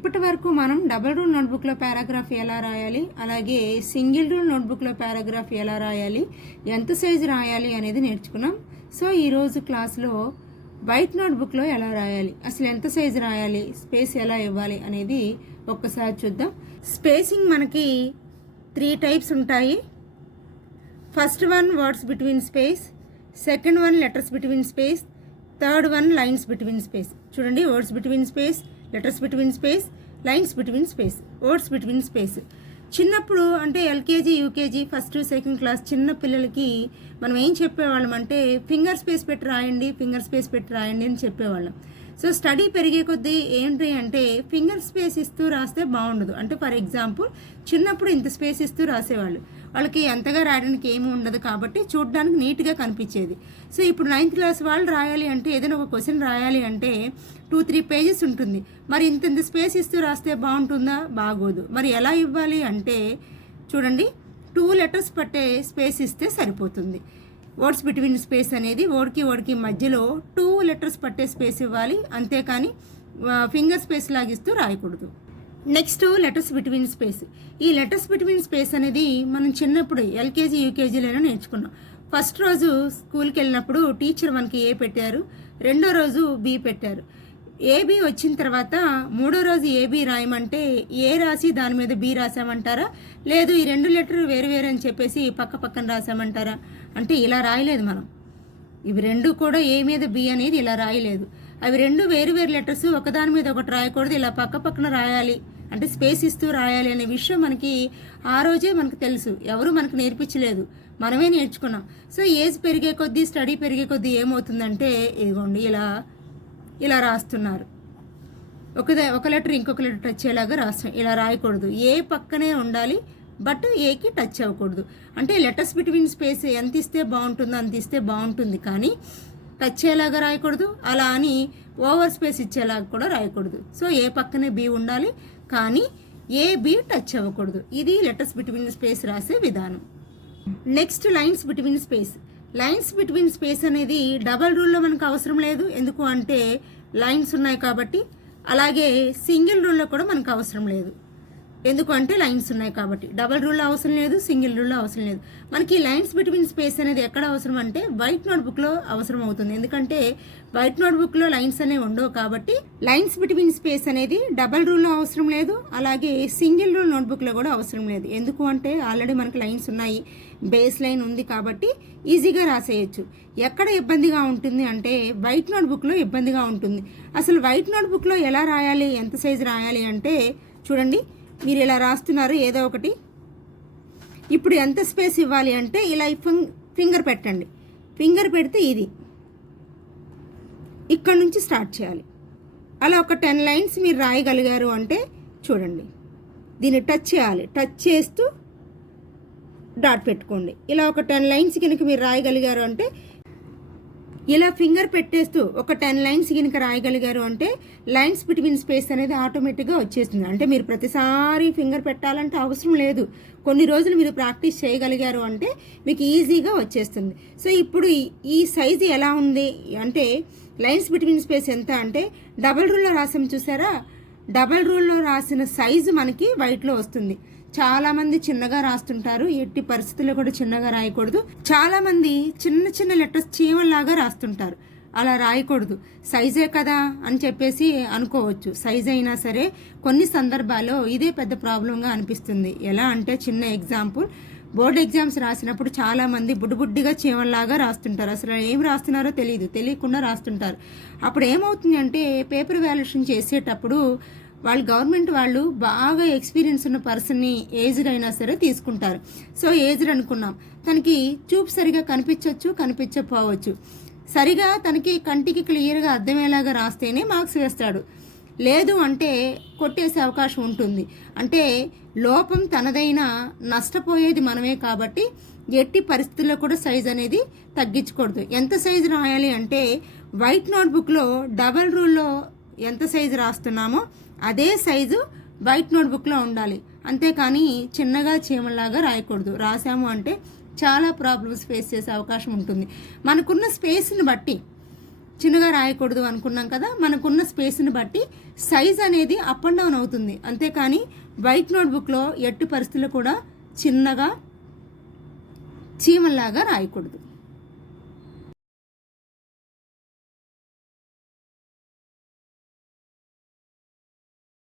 ఇప్పటి వరకు మనం డబుల్ రూల్ నోట్బుక్లో పారాగ్రాఫ్ ఎలా రాయాలి? అలాగే సింగిల్ రూల్ నోట్బుక్లో పారాగ్రాఫ్ ఎలా రాయాలి? ఎంత సైజు రాయాలి అనేది నేర్చుకున్నాం. సో ఈరోజు క్లాస్లో వైట్ నోట్బుక్లో ఎలా రాయాలి? అసలు ఎంత సైజు రాయాలి? స్పేస్ ఎలా ఇవ్వాలి? అనేది ఒక్కసారి చూద్దాం. స్పేసింగ్ మనకి త్రీ టైప్స్ ఉంటాయి. First one words between space second one letters between space third one lines between space. చూడండి words between space letters between space lines between space words between space. చిన్నప్పుడు అంటే LKG UKG first second class చిన్న పిల్లలకి మనం ఏం చెప్పేవాళ్ళం అంటే finger space పెట్టి రాయండి ఫింగర్ స్పేస్ పెట్టి రాయండి అని చెప్పేవాళ్ళం. సో స్టడీ పెరిగే కొద్దీ ఏంటి అంటే ఫింగర్ స్పేస్ ఇస్తూ రాస్తే బాగుండదు. అంటే ఫర్ ఎగ్జాంపుల్ చిన్నప్పుడు ఇంత స్పేస్ ఇస్తూ రాసేవాళ్ళు. వాళ్ళకి ఎంతగా రాయడానికి ఏమి ఉండదు కాబట్టి చూడడానికి నీట్గా కనిపించేది. సో ఇప్పుడు నైన్త్ క్లాస్ వాళ్ళు రాయాలి అంటే ఏదైనా ఒక క్వశ్చన్ రాయాలి అంటే టూ త్రీ పేజెస్ ఉంటుంది. మరి ఇంత ఇంత స్పేస్ ఇస్తూ రాస్తే బాగుంటుందా? బాగోదు. మరి ఎలా ఇవ్వాలి అంటే చూడండి టూ లెటర్స్ పట్టే స్పేస్ ఇస్తే సరిపోతుంది. వర్డ్స్ బిట్వీన్ స్పేస్ అనేది వర్డ్కి వర్డ్కి మధ్యలో టూ లెటర్స్ పట్టే స్పేస్ ఇవ్వాలి. అంతేకాని ఫింగర్ స్పేస్ లాగిస్తూ రాయకూడదు. Next letters between space. ఈ లెటర్స్ బిట్వీన్ స్పేస్ అనేది మనం చిన్నప్పుడు ఎల్కేజీ యూకేజీలోనే నేర్చుకున్నాం. ఫస్ట్ రోజు స్కూల్కి వెళ్ళినప్పుడు టీచర్ మనకి ఏ పెట్టారు? రెండో రోజు బి పెట్టారు. ఏబి వచ్చిన తర్వాత మూడో రోజు ఏబి రాయమంటే ఏ రాసి దాని మీద బి రాసామంటారా? లేదు ఈ రెండు లెటర్ వేరు వేరు అని చెప్పేసి పక్క పక్కన రాసామంటారా? అంటే ఇలా రాయలేదు మనం. ఇవి రెండు కూడా ఏ మీద బి అనేది ఇలా రాయలేదు. అవి రెండు వేరు వేరు లెటర్స్ ఒకదాని మీద ఒకటి రాయకూడదు ఇలా పక్క పక్కన రాయాలి. అంటే స్పేస్ ఇస్తూ రాయాలి అనే విషయం మనకి ఆ రోజే మనకు తెలుసు. ఎవరు మనకు నేర్పించలేదు. మనమే నేర్చుకున్నాం. సో ఏజ్ పెరిగే కొద్దీ స్టడీ పెరిగే కొద్దీ ఏమవుతుందంటే ఇదిగోండి ఇలా ఇలా రాస్తున్నారు. ఒక ఒక లెటర్ ఇంకొక లెటర్ టచ్ అయ్యేలాగా రాస్తాం ఇలా రాయకూడదు. ఏ పక్కనే ఉండాలి బట్ ఏకి టచ్ అవ్వకూడదు. అంటే లెటర్స్ బిట్వీన్ స్పేస్ ఎంత ఇస్తే బాగుంటుందో అంత ఇస్తే బాగుంటుంది. కానీ టచ్ అయ్యేలాగా రాయకూడదు. అలా అని ఓవర్ స్పేస్ ఇచ్చేలాగా కూడా రాయకూడదు. సో ఏ పక్కనే బి ఉండాలి కానీ ఏ బి టచ్ అవ్వకూడదు. ఇది లెటర్స్ బిట్వీన్ స్పేస్ రాసే విధానం. Next lines between space. Lines between space అనేది డబల్ రూల్లో మనకు అవసరం లేదు. ఎందుకు అంటే లైన్స్ ఉన్నాయి కాబట్టి. అలాగే సింగిల్ రూల్లో కూడా మనకు అవసరం లేదు. ఎందుకంటే లైన్స్ ఉన్నాయి కాబట్టి. డబల్ రూల్ అవసరం లేదు సింగిల్ రూల్లో అవసరం లేదు. మనకి లైన్స్ బిట్వీన్ స్పేస్ అనేది ఎక్కడ అవసరం అంటే వైట్ నోట్బుక్లో అవసరం అవుతుంది. ఎందుకంటే వైట్ నోట్బుక్లో లైన్స్ అనేవి ఉండవు కాబట్టి లైన్స్ బిట్వీన్ స్పేస్ అనేది డబల్ రూల్లో అవసరం లేదు అలాగే సింగిల్ రూల్ నోట్బుక్లో కూడా అవసరం లేదు. ఎందుకు అంటే ఆల్రెడీ మనకి లైన్స్ ఉన్నాయి బేస్ లైన్ ఉంది కాబట్టి ఈజీగా రాసేయచ్చు. ఎక్కడ ఇబ్బందిగా ఉంటుంది అంటే వైట్ నోట్బుక్లో ఇబ్బందిగా ఉంటుంది. అసలు వైట్ నోట్బుక్లో ఎలా రాయాలి ఎంత సైజు రాయాలి అంటే చూడండి మీరు ఇలా రాస్తున్నారు ఏదో ఒకటి. ఇప్పుడు ఎంత స్పేస్ ఇవ్వాలి అంటే ఇలా ఫింగర్ పెట్టండి. ఫింగర్ పెడితే ఇది. ఇక్కడ నుంచి స్టార్ట్ చేయాలి. అలా ఒక టెన్ లైన్స్ మీరు రాయగలిగారు అంటే చూడండి. దీన్ని టచ్ చేయాలి. టచ్ చేస్తూ డాట్ పెట్టుకోండి. ఇలా ఒక టెన్ లైన్స్ కనుక మీరు రాయగలిగారు అంటే ఇలా ఫింగర్ పెట్టేస్తూ ఒక టెన్ లైన్స్ కనుక రాయగలిగారు అంటే లైన్స్ బిట్వీన్ స్పేస్ అనేది ఆటోమేటిక్గా వచ్చేస్తుంది. అంటే మీరు ప్రతిసారి ఫింగర్ పెట్టాలంటే అవసరం లేదు. కొన్ని రోజులు మీరు ప్రాక్టీస్ చేయగలిగారు అంటే మీకు ఈజీగా వచ్చేస్తుంది. సో ఇప్పుడు ఈ సైజు ఎలా ఉంది? అంటే లైన్స్ బిట్వీన్ స్పేస్ ఎంత అంటే డబల్ రూల్లో రాసాం చూసారా? డబల్ రూల్లో రాసిన సైజు మనకి వైట్లో వస్తుంది. చాలామంది చిన్నగా రాస్తుంటారు. ఎట్టి పరిస్థితుల్లో కూడా చిన్నగా రాయకూడదు. చాలామంది చిన్న చిన్న లెటర్స్ చీమల్లాగా రాస్తుంటారు. అలా రాయకూడదు. సైజే కదా అని చెప్పేసి అనుకోవచ్చు. సైజ్ అయినా సరే కొన్ని సందర్భాల్లో ఇదే పెద్ద ప్రాబ్లంగా అనిపిస్తుంది. ఎలా అంటే చిన్న ఎగ్జాంపుల్ బోర్డ్ ఎగ్జామ్స్ రాసినప్పుడు చాలామంది బుడ్డిబుడ్డిగా చీమల్లాగా రాస్తుంటారు. అసలు ఏం రాస్తున్నారో తెలియదు తెలియకుండా రాస్తుంటారు. అప్పుడు ఏమవుతుందంటే పేపర్ వ్యాల్యుషన్ చేసేటప్పుడు వాళ్ళు గవర్నమెంట్ వాళ్ళు బాగా ఎక్స్పీరియన్స్ ఉన్న పర్సన్ని ఏజ్డ్ అయినా సరే తీసుకుంటారు. సో ఏజ్డ్ అనుకున్నాం. తనకి చూపు సరిగా కనిపించవచ్చు కనిపించకపోవచ్చు. సరిగా తనకి కంటికి క్లియర్గా అర్థమయ్యేలాగా రాస్తేనే మార్క్స్ వేస్తాడు. లేదు అంటే కొట్టేసే అవకాశం ఉంటుంది. అంటే లోపం తనదైనా నష్టపోయేది మనమే కాబట్టి ఎట్టి పరిస్థితుల్లో కూడా సైజ్ అనేది తగ్గించకూడదు. ఎంత సైజు రాయాలి అంటే వైట్ నోట్బుక్లో డబల్ రూల్లో ఎంత సైజు రాస్తున్నామో అదే సైజు వైట్ నోట్బుక్లో ఉండాలి. అంతేకాని చిన్నగా చీమలాగా రాయకూడదు. రాసాము అంటే చాలా ప్రాబ్లమ్స్ ఫేస్ చేసే అవకాశం ఉంటుంది. మనకున్న స్పేస్ని బట్టి చిన్నగా రాయకూడదు అనుకున్నాం కదా మనకున్న స్పేస్ని బట్టి సైజ్ అనేది అప్ అండ్ డౌన్ అవుతుంది. అంతేకాని వైట్ నోట్బుక్లో ఎట్టి పరిస్థితుల్లో కూడా చిన్నగా చీమల్లాగా రాయకూడదు.